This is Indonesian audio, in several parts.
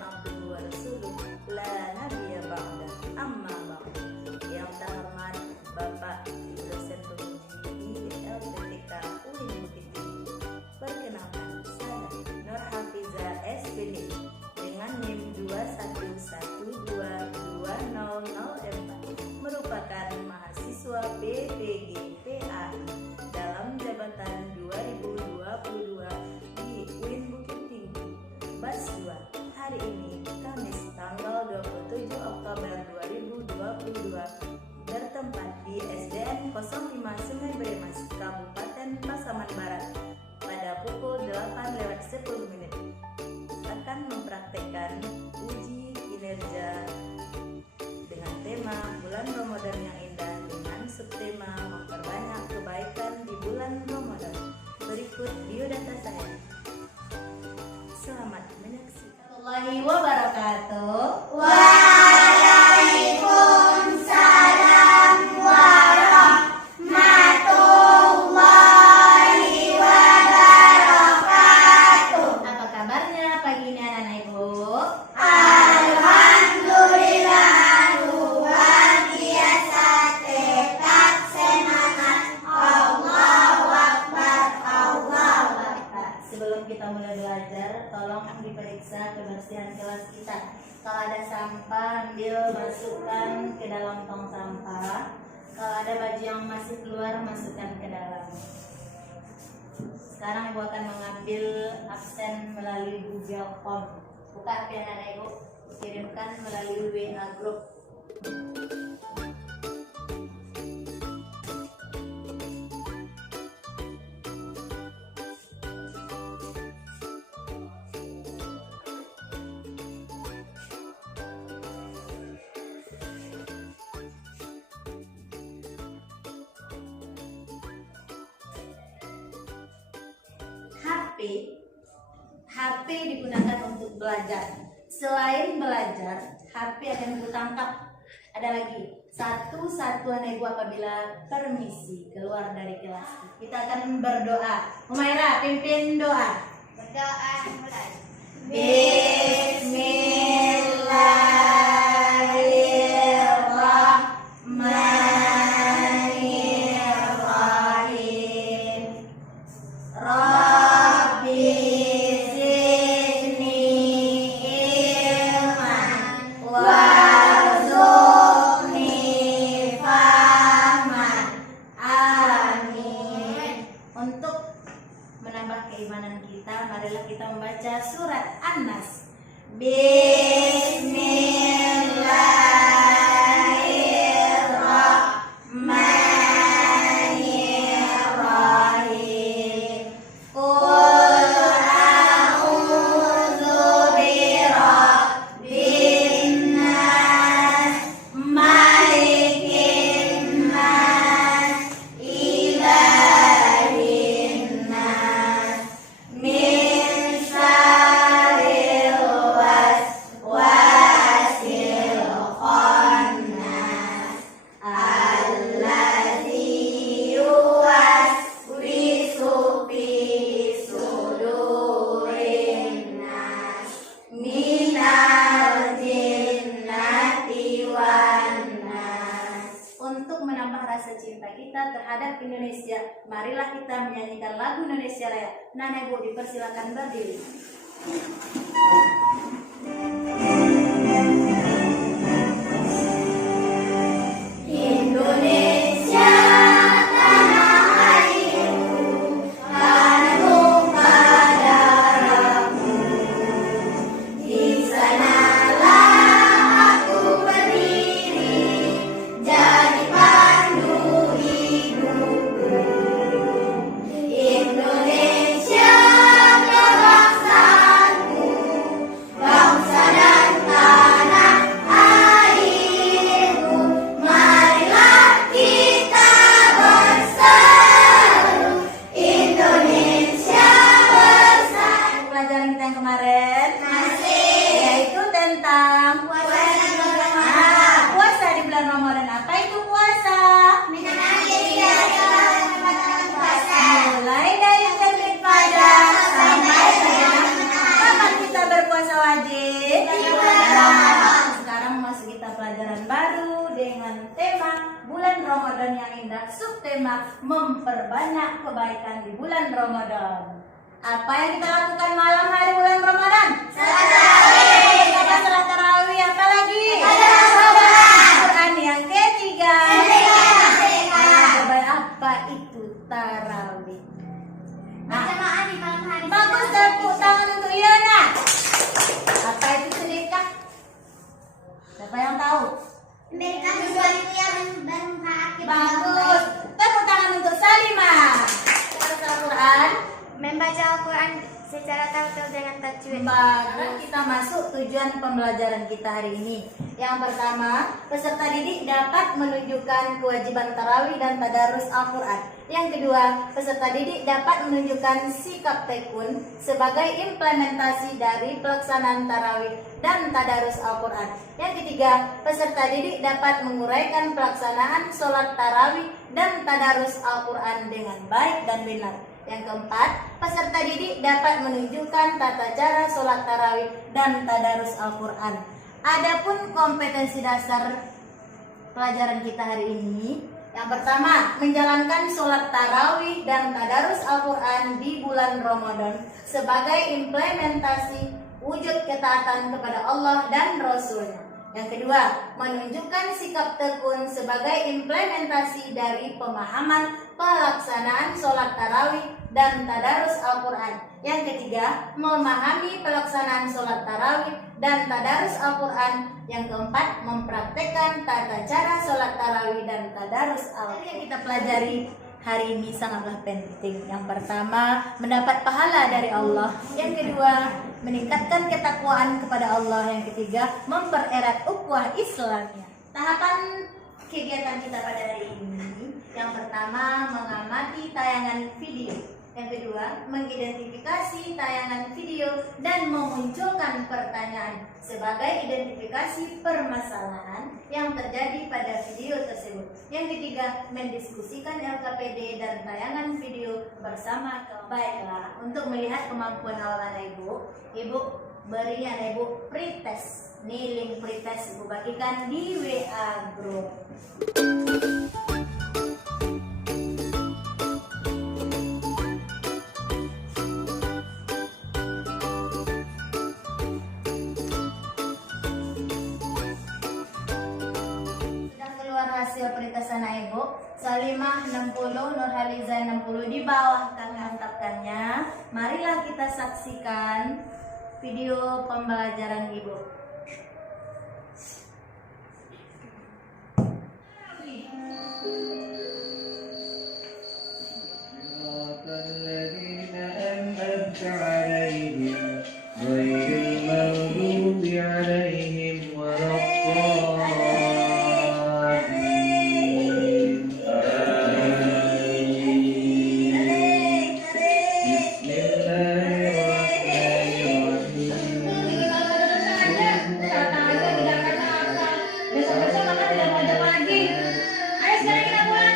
abduhu wa rasuluh la nabiyya ba'dah amma ba'd. Yang terhormat Bapak dosen penguji LPTK UIN Bukit Tinggi. Perkenalkan, saya Nur Hafiza SPD dengan NIM 211220004 merupakan mahasiswa BPG PAI dalam jabatan 2022 di UIN Bukit Tinggi Bats 2. Hari ini Kamis tanggal 27 Oktober 2022 bertempat di SDN 05 Sungai Beremas, Kabupaten Pasaman Barat pada pukul 8:10 akan mempraktekkan uji kinerja dengan tema Bulan Ramadan yang Indah dengan subtema memperbanyak kebaikan di bulan Ramadan. Berikut biodata saya. Selamat menyaksikan. Warahmatullahi wabarakatuh. Waalaikumsalam warahmatullahi wabarakatuh. Apa kabarnya pagi ini anak-anak ibu? Alhamdulillah luar biasa, tetap semangat. Allahu Akbar, Allahu Akbar. Sebelum kita mulai belajar, tolong diperiksa kebersihan kelas kita. Kalau ada sampah, ambil masukkan ke dalam tong sampah. Kalau ada baju yang masih keluar, masukkan ke dalam. Sekarang ibu akan mengambil absen melalui Google Form. Buka HP anak-anak ibu, kirimkan melalui WA Group. HP digunakan untuk belajar. Selain belajar, HP akan ibu tangkap. Ada lagi satu anak ibu apabila permisi keluar dari kelas. Kita akan berdoa. Umaira, pimpin doa. Berdoa mulai. Bismillahirrahmanirrahim. Rabbi zidni ilman warzuqni fahman. Amin. Untuk menambah keimanan kita, marilah kita membaca surat An-Nas. Bismillahirrahmanirrahim. Qul a'udzu birabbin nas, malikin nas, ilahin nas, min syarril waswasil khannas, alladzi yuwaswisu fi sudurin nas, minal jinnati wan nas. Untuk menambah rasa cinta kita terhadap Indonesia, marilah kita menyanyikan lagu Indonesia Raya. Nana ibu dipersilakan berdiri. Indonesia tanah airku, tanah tumpah darahmu. Di sanalah aku berdiri, jadi pandu hidupku. Indonesia kebangsaanku, Ramadan yang indah, subtema memperbanyak kebaikan di bulan Ramadan. Apa yang kita lakukan malam hari bulan Ramadan? Salat tarawih. Apa lagi? Quran yang ketiga. Apa itu tarawih? Berjamaah di malam hari. Bagus, tepuk tangan untuk Iona. Apa itu sedekah? Siapa yang tahu? Memberikan sesuatu yang bermanfaat kepada orang Bagus. lain. Tepuk tangan untuk Salimah. Baca Al-Quran. Membaca Al-Quran secara tertulis dengan tajwid. Sekarang kita masuk tujuan pembelajaran kita hari ini. Yang pertama, peserta didik dapat menunjukkan kewajiban tarawih dan tadarus Al-Quran. Yang kedua, peserta didik dapat menunjukkan sikap tekun sebagai implementasi dari pelaksanaan tarawih dan tadarus Al-Quran. Yang ketiga, peserta didik dapat menguraikan pelaksanaan sholat tarawih dan tadarus Al-Quran dengan baik dan benar. Yang keempat, peserta didik dapat menunjukkan tata cara sholat tarawih dan tadarus Al-Quran. Adapun kompetensi dasar pelajaran kita hari ini, yang pertama, menjalankan sholat tarawih dan tadarus Al-Quran di bulan Ramadan sebagai implementasi wujud ketaatan kepada Allah dan Rasul-Nya. Yang kedua, menunjukkan sikap tekun sebagai implementasi dari pemahaman pelaksanaan sholat tarawih dan tadarus Al-Quran. Yang ketiga, memahami pelaksanaan sholat tarawih dan tadarus Al-Quran. Yang keempat, mempraktekkan tata cara sholat tarawih dan tadarus Al-Quran. Yang kita pelajari hari ini sangatlah penting. Yang pertama, mendapat pahala dari Allah. Yang kedua, meningkatkan ketakwaan kepada Allah. Yang ketiga, mempererat ukhuwah Islamnya. Tahapan kegiatan kita pada hari ini, yang pertama, mengamati tayangan video. Yang kedua, mengidentifikasi tayangan video dan memunculkan pertanyaan sebagai identifikasi permasalahan yang terjadi pada video tersebut. Yang ketiga, mendiskusikan LKPD dan tayangan video bersama. Baiklah, untuk melihat kemampuan awal anak ibu beri anak ibu pretest. Nih link pretest ibu bagikan di WA group. Hasil pretest anak ibu, Salimah 60, Nurhaliza 60, di bawah kan mantapkannya. Marilah kita saksikan video pembelajaran ibu. Besok-besok maka tidak mau jam lagi. Ayo sekarang kita pulang.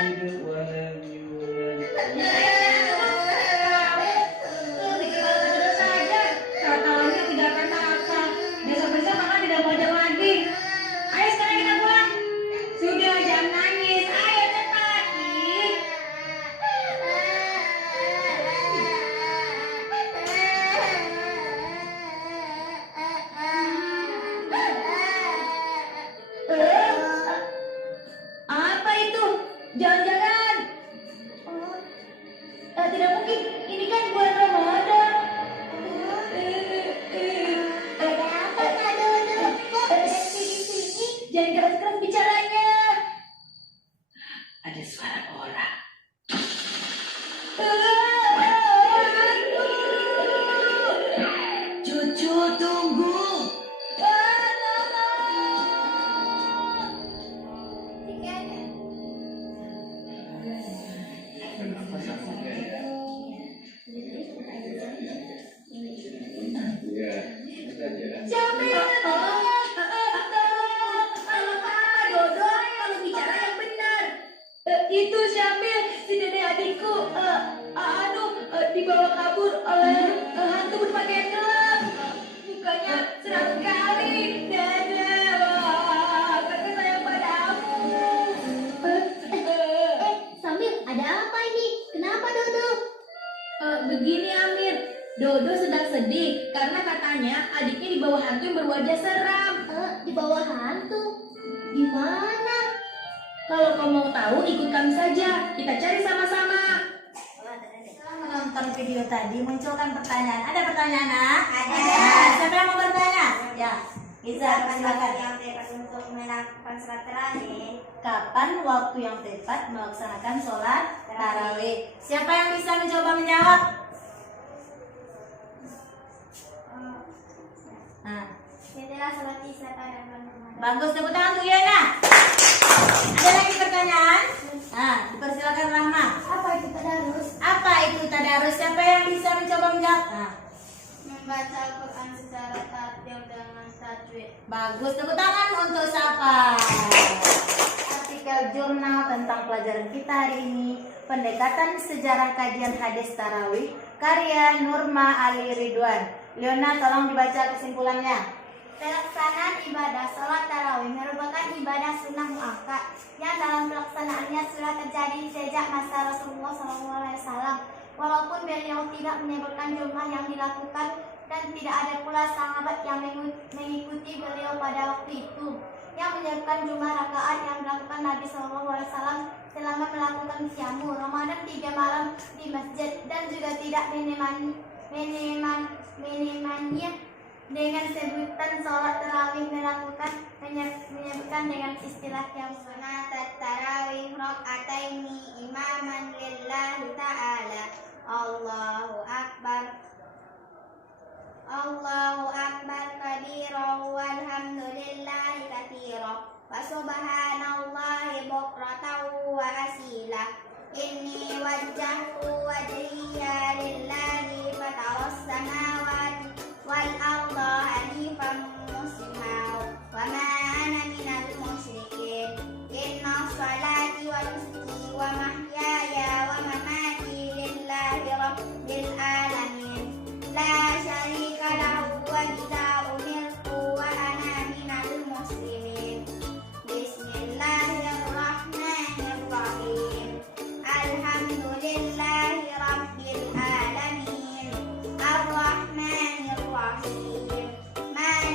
hantu yang berwajah seram. Di bawah hantu. Gimana? Kalau kau mau tahu, ikut kami saja. Kita cari sama-sama. Setelah menonton video tadi munculkan pertanyaan. Ada pertanyaan? Ah? Ada. Nah, siapa yang mau bertanya? Ya, Iza, silakan. Yang tepat untuk melakukan sholat tarawih. Kapan waktu yang tepat melaksanakan sholat tarawih? Siapa yang bisa mencoba menjawab? Nah, Setelah sholat isya pada bulan Ramadan. bagus, tepuk tangan untuk Yana. Ada lagi pertanyaan? Nah, dipersilakan Rahma. Apa itu tadarus? Apa itu tadarus? Siapa yang bisa mencoba menjawab? Nah, Membaca Al-Quran secara tartil dengan tajwid. bagus, tepuk tangan untuk siapa? Artikel jurnal tentang pelajaran kita hari ini, pendekatan sejarah kajian hadis tarawih, karya Nurma Ali Ridwan. Leona, tolong dibaca kesimpulannya. Pelaksanaan ibadah sholat tarawih merupakan ibadah sunnah muakkad yang dalam pelaksanaannya sudah terjadi sejak masa Rasulullah SAW. Walaupun beliau tidak menyebutkan jumlah yang dilakukan dan tidak ada pula sahabat yang mengikuti beliau pada waktu itu yang menyebutkan jumlah rakaat yang dilakukan Nabi SAW selama melakukan qiyamul Ramadan 3 malam di masjid, dan juga tidak menemaninya dengan sebutan sholat tarawih menyebutkan dengan istilah yang sunat tarawih rakaataini imaman lillahi ta'ala. Allahu akbar kabira walhamdulillahi katsira wa subhanallahi bukratan wa asila. Inni wajjahtu wajhiya lillahi fataras samawati wal arda hanifan musliman wa ma ana minal musyrikin. Inna salati wa nusuki wa mahyaya wa mamati lillahi rabbil alamin la syarika lahu wa bidzalika umirtu wa ana minal muslimin. Bismillahirrahmanirrahim. Alhamdulillahi rabbil alamin. Ar-Rahmanir Rahim. Maliki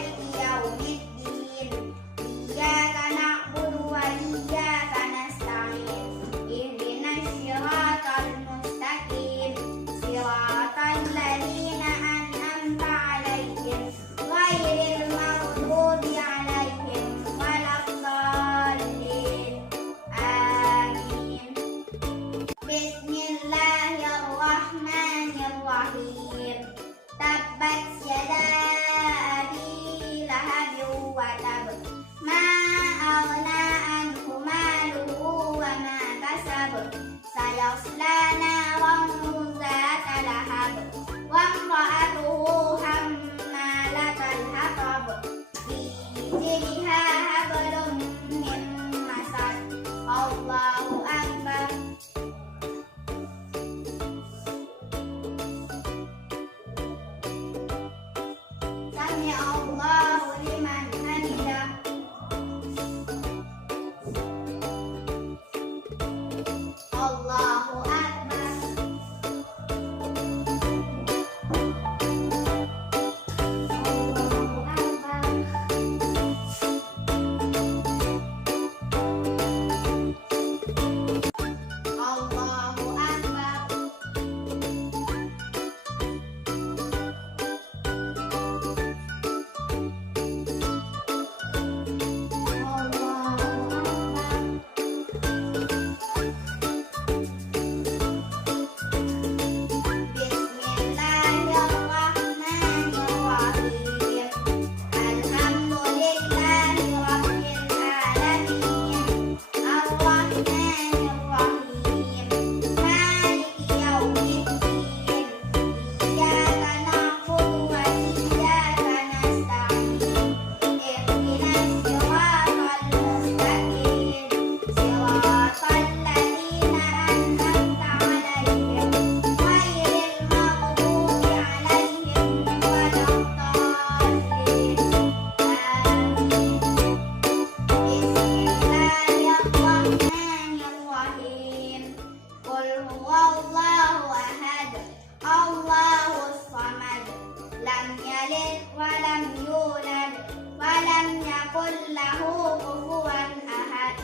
yakul lahu kufuwan ahad.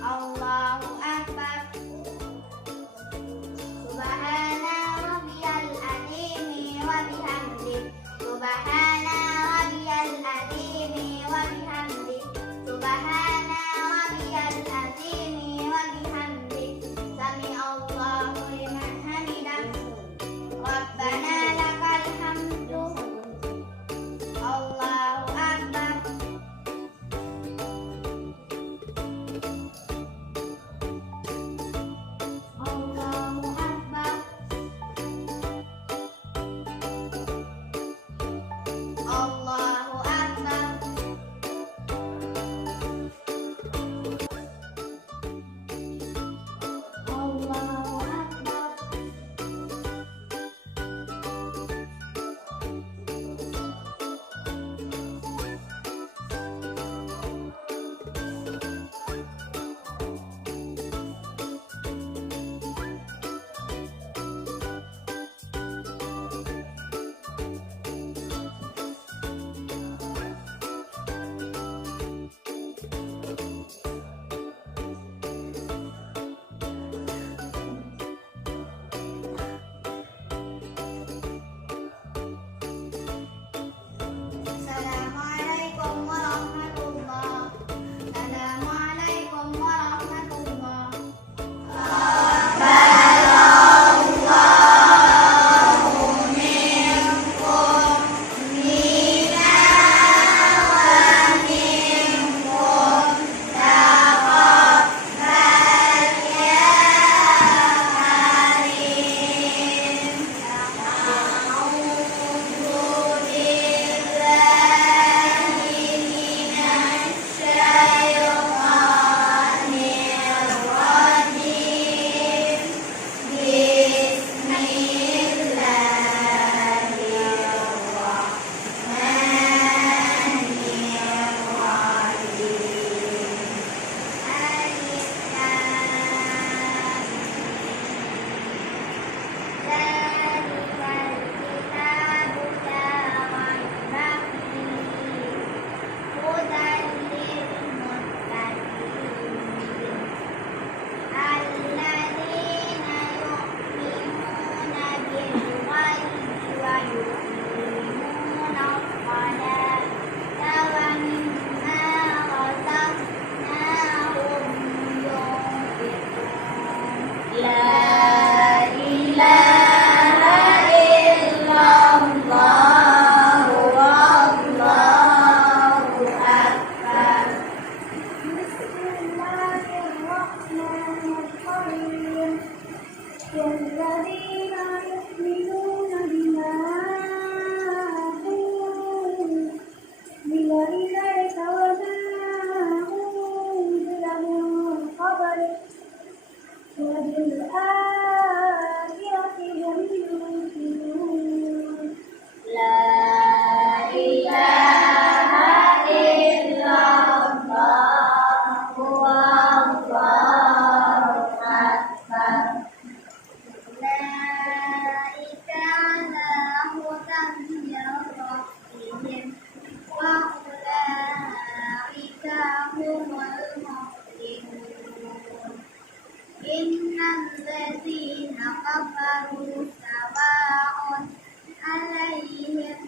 Allahu akbar. Subhana rabbiyal azimi wa bihamdi. Subhana rabbiyal azimi wa bihamdi. Subhana rabbiyal azimi wa bihamdi. Sami Allahu liman hamidah. Rabbana lakal hamdu. Allahu akbar. Allahu akbar. Allahu akbar. Allahu akbar. Assalamualaikum warahmatullahi. Assalamualaikum warahmatullahi. والذين يؤمنون بما إليك وما أنزل من قبلك وبالآخرة هم يوقنون. لا إله إلا الله والله أكبر. أولئك على هدى من ربهم وأولئك هم المفلحون. إن الذين كفروا سواء عليهم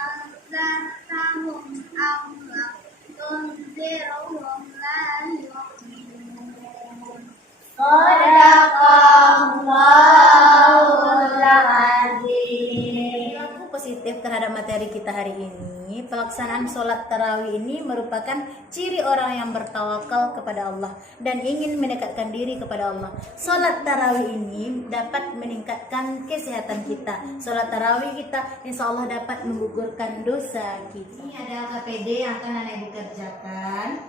أأنذرتهم أم لم تنذرهم لا يؤمنون. Shadaqallahul Azim. Perilaku positif terhadap materi kita hari ini, pelaksanaan sholat tarawih ini merupakan ciri orang yang bertawakal kepada Allah dan ingin mendekatkan diri kepada Allah. Sholat tarawih ini dapat meningkatkan kesehatan kita. Sholat tarawih kita insya Allah dapat menggugurkan dosa kita. Ini ada LKPD yang akan anak ibu kerjakan.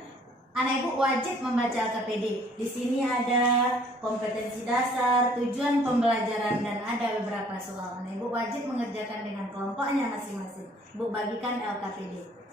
Anak ibu wajib membaca LKPD. Di sini ada kompetensi dasar, tujuan pembelajaran, dan ada beberapa soal. Anak ibu wajib mengerjakan dengan kelompoknya masing-masing. Bu bagikan LKPD.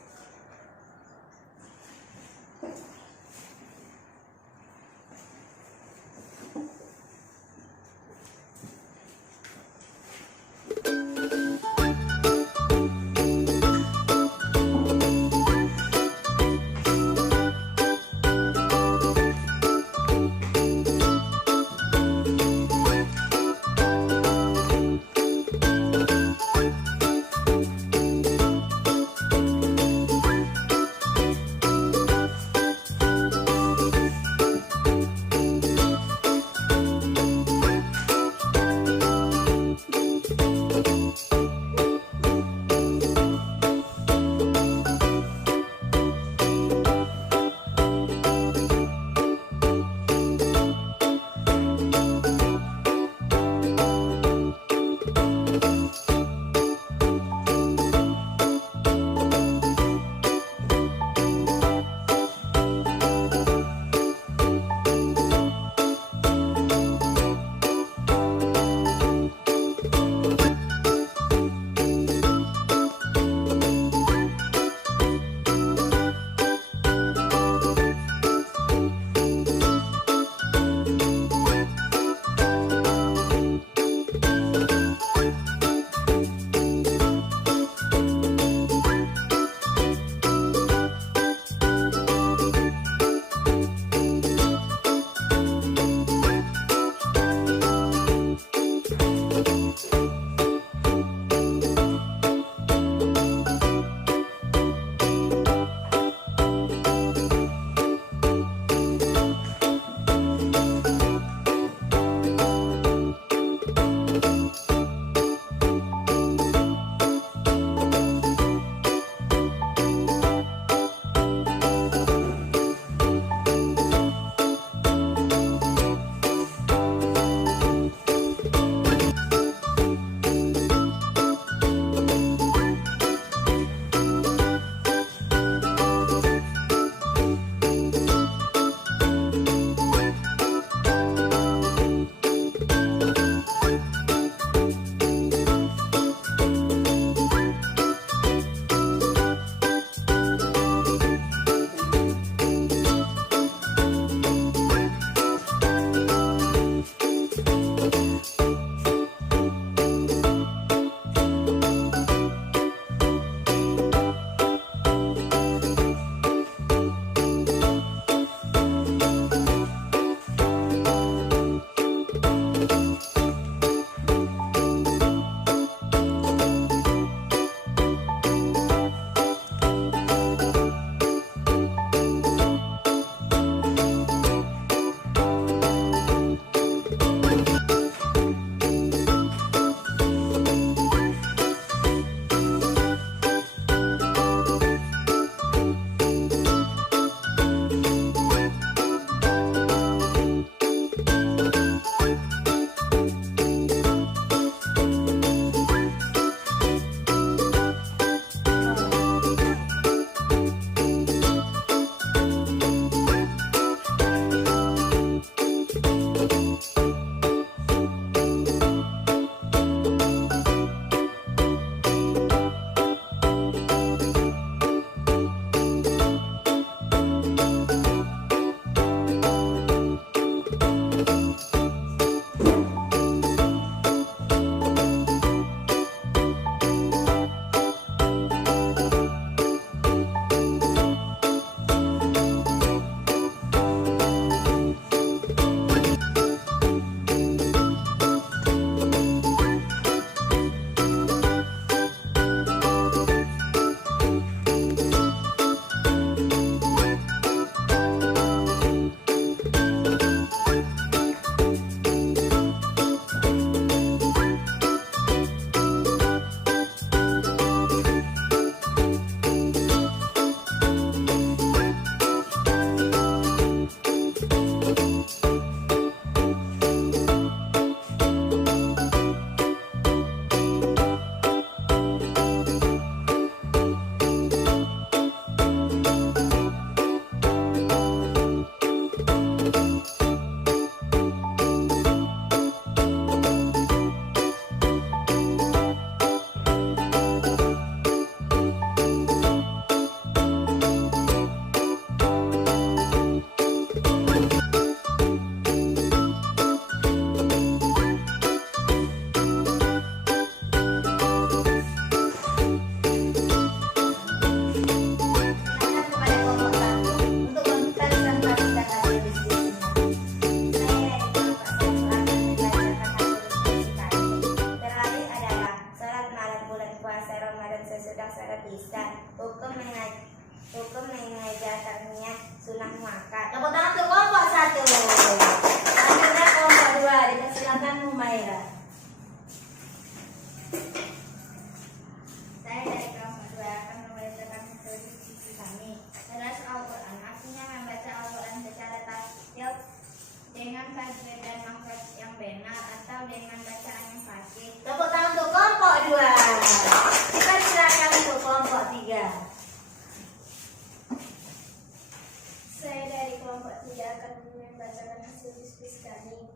Hukum mengerjakannya sunnah muakkad. Tepuk tangan untuk kelompok 1. Selanjutnya kelompok 2, dipersilakan Humaira. Saya dari kelompok 2 akan membacakan hasil diskusi kami. Tadabbur Al-Quran artinya membaca Al-Quran secara tartil dengan tajwid dan makhraj yang benar atau dengan bacaan yang fasih. Tepuk tangan untuk kelompok 2. Dipersilakan untuk kelompok 3. Saya dari kelompok 3 akan membacakan hasil diskusi kami.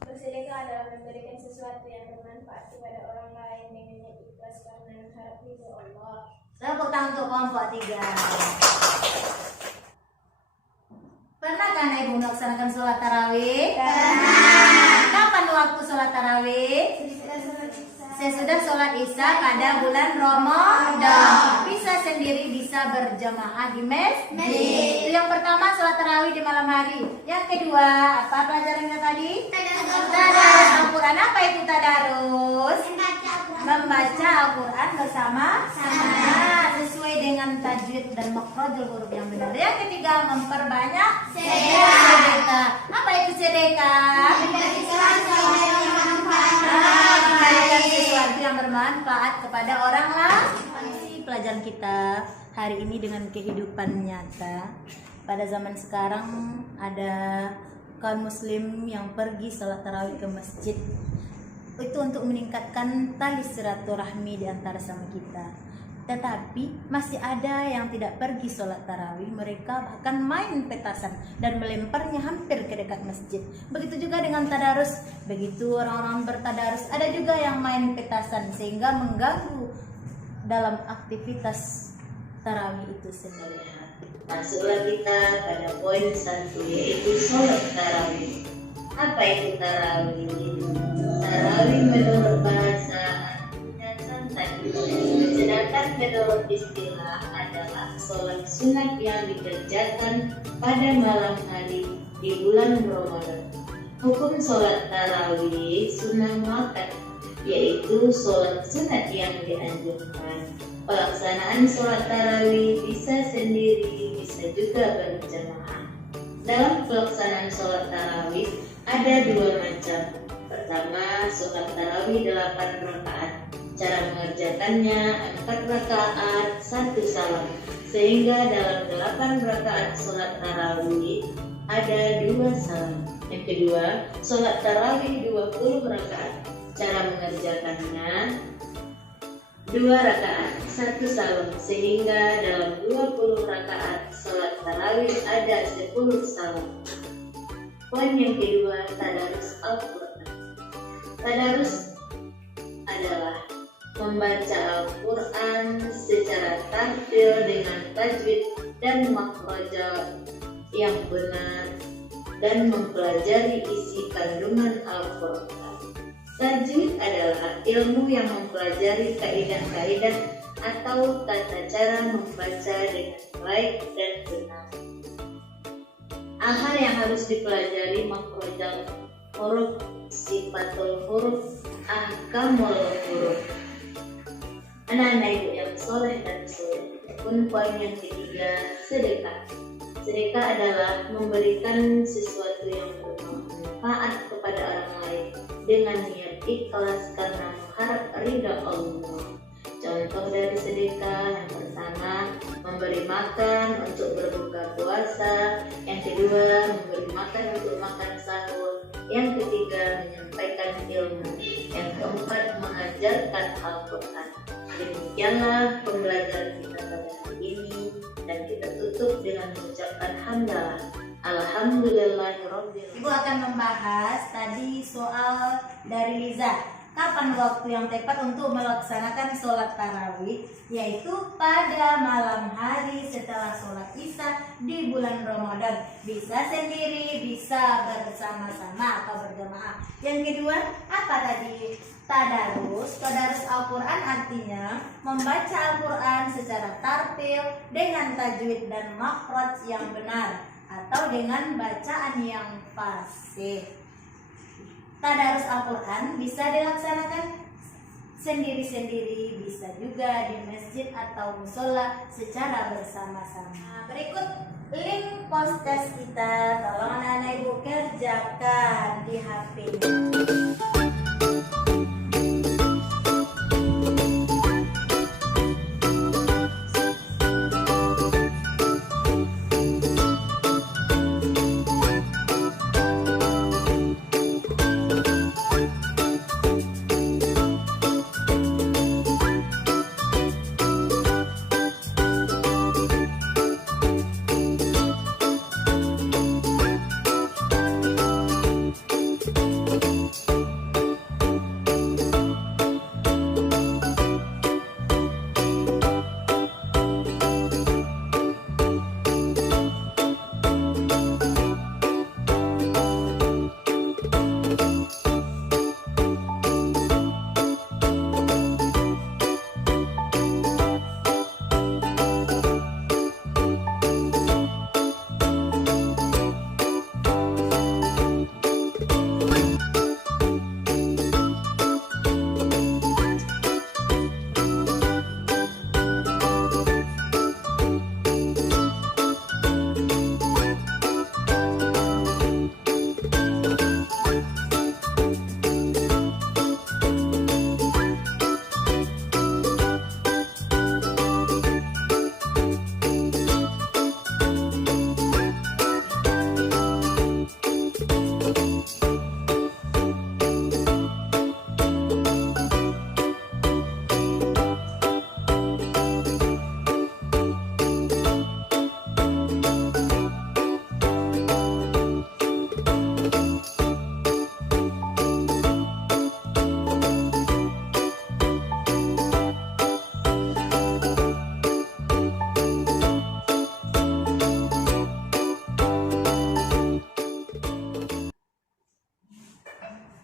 Bersedekah adalah memberikan sesuatu yang bermanfaat kepada orang lain dengan niat ikhlas karena mengharap ridho Allah. Tepuk tangan untuk kelompok 3. Pernahkah Anak Ibu melaksanakan sholat tarawih? Pernah. Kapan waktu sholat tarawih? Sesudah sholat isya pada bulan Ramadan. Bisa sendiri, bisa berjamaah di masjid. Yang pertama sholat tarawih di malam hari. Yang kedua, apa pelajarannya tadi? Tadarus Al-Quran. Apa itu tadarus? Membaca Al-Quran bersama-sama sesuai dengan tajwid dan makhrajul huruf yang benar. Yang ketiga, memperbanyak sedekah. Apa itu sedekah? Memberikan sesuatu yang bermanfaat kepada orang lain. Pelajaran kita hari ini dengan kehidupan nyata. Pada zaman sekarang ada kaum muslim yang pergi sholat tarawih ke masjid. Itu untuk meningkatkan tali silaturahmi di antara sama kita. Tetapi masih ada yang tidak pergi sholat tarawih. Mereka bahkan main petasan dan melemparnya hampir ke dekat masjid. Begitu juga dengan tadarus. Begitu orang-orang bertadarus, ada juga yang main petasan sehingga mengganggu dalam aktivitas tarawih itu sendiri. Masuklah kita pada poin 1, yaitu sholat tarawih. Apa itu tarawih? Tarawih menurut bahasa artinya santai, sedangkan menurut istilah adalah sholat sunat yang dikerjakan pada malam hari di bulan Ramadan. Hukum sholat tarawih sunnah muakkad, yaitu sholat sunat yang dianjurkan. Pelaksanaan sholat tarawih bisa sendiri, bisa juga berjamaah. Dalam pelaksanaan sholat tarawih ada 2 macam. Pertama, sholat tarawih 8 rakaat. Cara mengerjakannya 4 rakaat, 1 salam. Sehingga dalam 8 rakaat sholat tarawih ada 2 salam. Yang kedua, sholat tarawih 20 rakaat. Cara mengerjakannya 2 rakaat, 1 salam. Sehingga dalam 20 rakaat sholat tarawih ada 10 salam. Poin yang kedua, tadarus Al-Quran. Tadarus adalah membaca Al-Quran secara tartil dengan tajwid dan makhraj yang benar dan mempelajari isi kandungan Al-Quran. Tajwid adalah ilmu yang mempelajari kaidah-kaidah atau tata cara membaca dengan baik dan benar. Hal yang harus dipelajari makhrajal huruf, sifatul huruf, ahkamul huruf. Anak-anak ibu yang soleh dan soleh. Pun poin yang ketiga, sedekah. Sedekah adalah memberikan sesuatu yang bermanfaat kepada orang lain dengan niat ikhlas karena mengharap ridha Allah. Contoh dari sedekah yang pertama, memberi makan untuk berbuka puasa. Yang kedua, memberi makan untuk makan sahur. Yang ketiga, menyampaikan ilmu. Yang keempat, mengajarkan Al-Quran. Demikianlah pembelajaran kita pada hari ini, dan kita tutup dengan mengucapkan hamdalah. Alhamdulillahirabbil alamin. Ibu akan membahas tadi soal dari Liza. Kapan waktu yang tepat untuk melaksanakan sholat tarawih? Yaitu pada malam hari setelah sholat isya di bulan Ramadan. Bisa sendiri, bisa bersama-sama atau berjamaah. Yang kedua, apa tadi? Tadarus. Tadarus Al-Quran artinya membaca Al-Quran secara tartil dengan tajwid dan makhraj yang benar atau dengan bacaan yang fasih. Tadarus Al-Quran bisa dilaksanakan sendiri-sendiri, bisa juga di masjid atau musola secara bersama-sama. Nah, berikut link podcast kita, tolong anak-anak ibu kerjakan di HP-nya.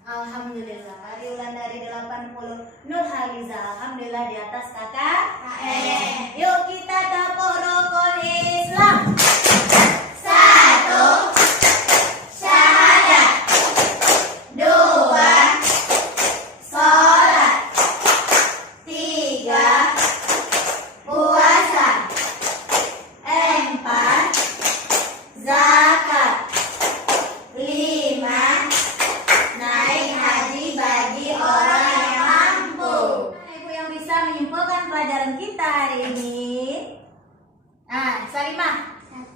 Alhamdulillah, hari ulang dari 80 Nurhaliza. Alhamdulillah di atas kakak. Yuk kita tepuk rukun Islam. 1. Syahadat. 2. Sholat. 3. Puasa. 4. Zakat. 5. Naik haji bagi orang yang mampu. Ibu yang bisa menyimpulkan pelajaran kita hari ini. Nah, Salimah. 1.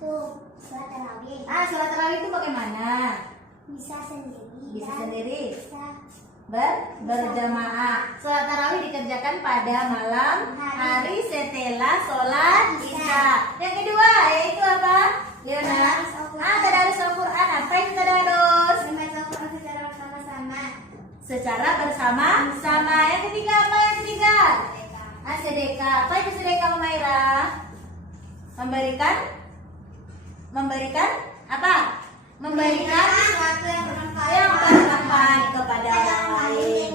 Sholat tarawih. Sholat tarawih itu bagaimana? Bisa sendiri. Bisa sendiri. Bisa Berjamaah. Sholat tarawih dikerjakan pada malam hari setelah sholat isya. Yang kedua yaitu apa? Yona. Tadarus Al-Quran. Apa itu tadarus? membaca Quran secara bersama-sama. Secara bersama-sama. Yang ketiga apa? Yang ketiga? Sedekah. Apa itu sedekah, Umaira? Memberikan apa? Memberikan Sesuatu yang bermanfaat. yang bermanfaat kepada orang lain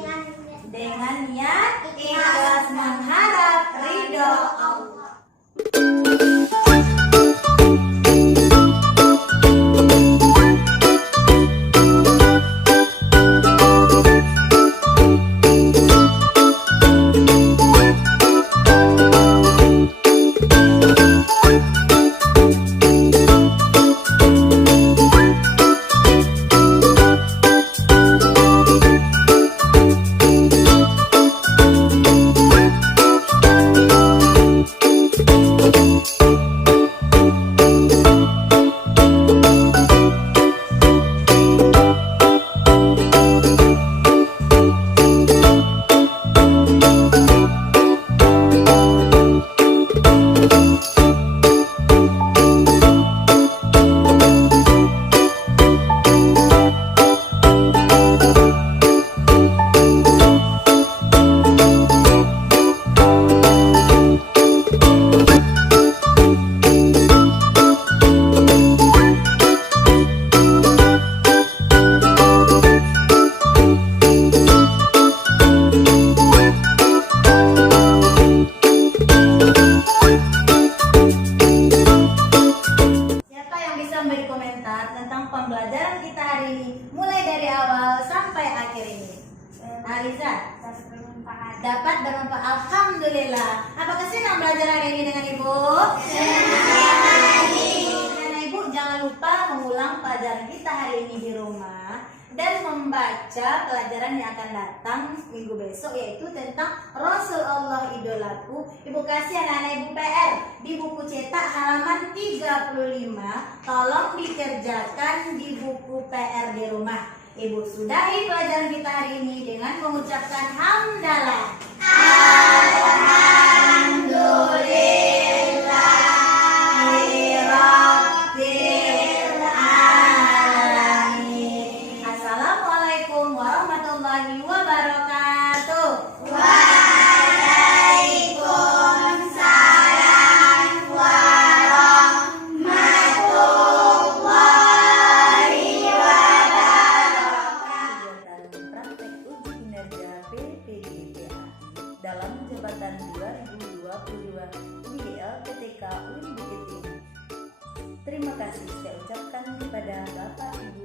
dengan niat ikhlas mengharap ridho Allah. pembelajaran kita hari ini mulai dari awal sampai akhir ini. Aliza, Dapat bermanfaat. Alhamdulillah. Apakah senang belajar hari ini dengan Ibu? Senang. Ibu jangan lupa mengulang pelajaran kita hari ini di rumah dan membaca pelajaran yang akan datang minggu besok, yaitu tentang Rasulullah idolaku. Ibu kasih anak-anak Ibu PR di buku cetak halaman 35. Tolong dikerjakan di buku PR di rumah. Ibu sudahi pelajaran kita hari ini dengan mengucapkan hamdalah. Assalamualaikum warahmatullahi wabarakatuh. Kegiatan praktek uji kinerja PPDPA dalam jabatan 2022 di LPTK UIN Bukit Tinggi. Terima kasih saya ucapkan kepada Bapak Ibu